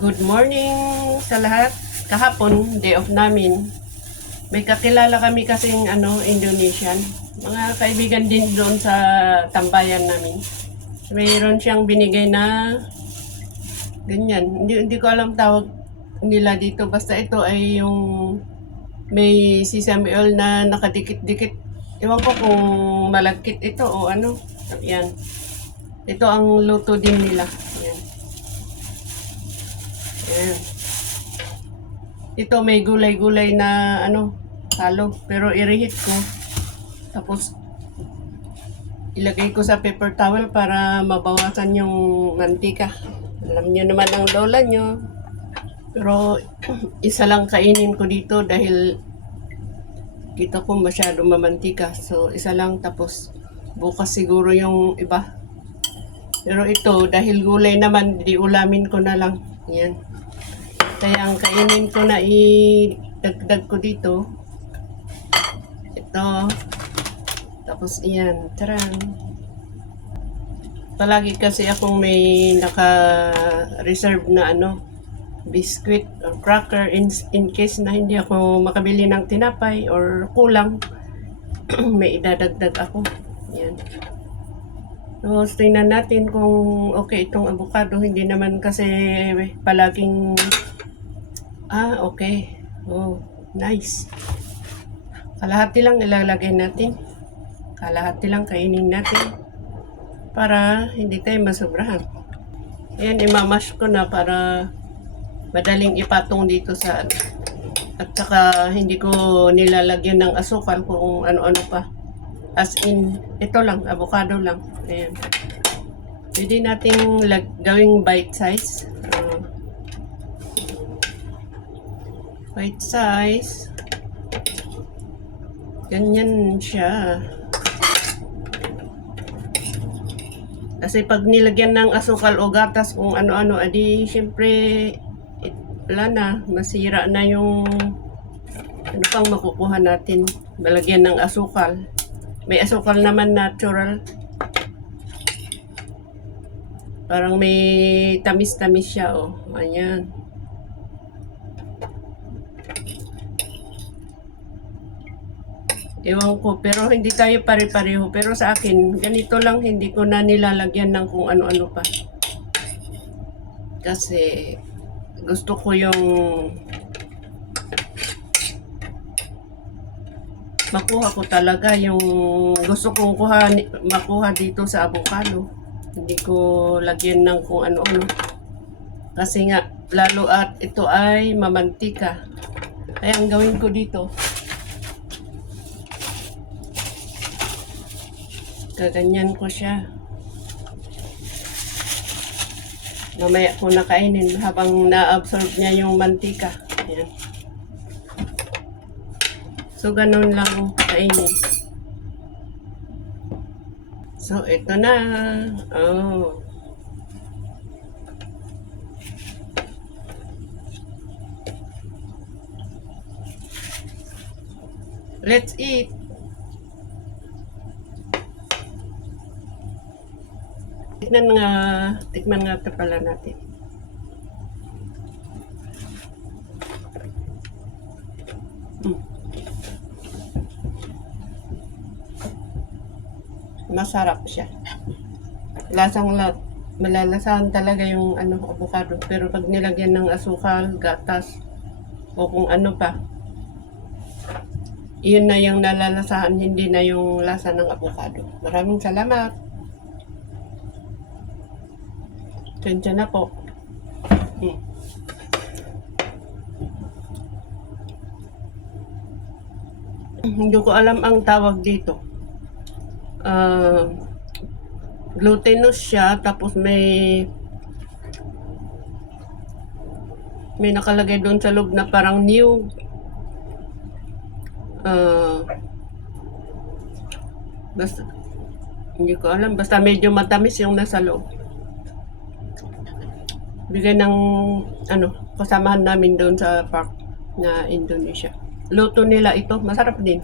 Good morning sa lahat. Kahapon, day off namin. May kakilala kami kasing Indonesian. Mga kaibigan din doon sa tambayan namin. Mayroon siyang binigay na ganyan. Hindi ko alam tawag nila dito. Basta ito ay yung may sesame oil na nakadikit-dikit. Ewan ko kung malagkit ito o ano. Yan. Ito ang luto din nila. Yan. Ayan. Ito may gulay-gulay na halo. Pero i-reheat ko. Tapos ilagay ko sa paper towel para mabawasan yung mantika. Alam niyo naman ang lola nyo. Pero isa lang kainin ko dito dahil kita ko masyado mamantika. So isa lang, tapos bukas siguro yung iba. Pero ito dahil gulay naman, di ulamin ko na lang. Yan. Kaya ang kainin ko na idagdag ko dito. Ito. Tapos iyan. Tarang. Palagi kasi akong may naka-reserve na biscuit or cracker in case na hindi ako makabili ng tinapay or kulang. May idadagdag ako. Yan. So, tingnan natin kung okay itong avocado. Hindi naman kasi palaging okay. Oh, nice. Kalahati lang ilalagay natin. Kalahati lang kainin natin para hindi tayo masobrahan. Ayan, imamash ko na para madaling ipatong dito sa at saka hindi ko nilalagyan ng asukal kung ano-ano pa. As in, ito lang, avocado lang. Ayan. Pwede nating gawing bite size. Bite size. Ganyan siya. Kasi pag nilagyan ng asukal o gatas kung ano-ano, adi syempre wala na, masira na yung ano pang makukuha natin. Malagyan ng asukal. May asukal naman natural. Parang may tamis-tamis siya, oh. Ayan. Ewan ko, pero hindi tayo pare-pareho. Pero sa akin, ganito lang, hindi ko na nilalagyan ng kung ano-ano pa. Kasi gusto ko yung makuha ko talaga yung gusto kong makuha dito sa avocado. Hindi ko lagyan ng kung ano-ano. Kasi nga, lalo at ito ay mamantika. Kaya ang gawin ko dito, gaganyan ko siya. Mamaya ko nakainin habang na-absorb niya yung mantika. Ayan. So, ganun lang kainin. So, ito na. Oh. Let's eat. Tikman nga ito pala natin. Masarap siya. Malalasahan talaga yung avocado. Pero pag nilagyan ng asukal, gatas, o kung ano pa, yun na yung nalalasahan, hindi na yung lasa ng avocado. Maraming salamat. Tensya na po. Hindi ko alam ang tawag dito. Glutinous siya, tapos may nakalagay doon sa loob na parang new. Basta hindi ko alam, basta medyo matamis yung nasa loob. Bigay ng kasamahan namin doon sa park na Indonesia. Luto nila ito, masarap din.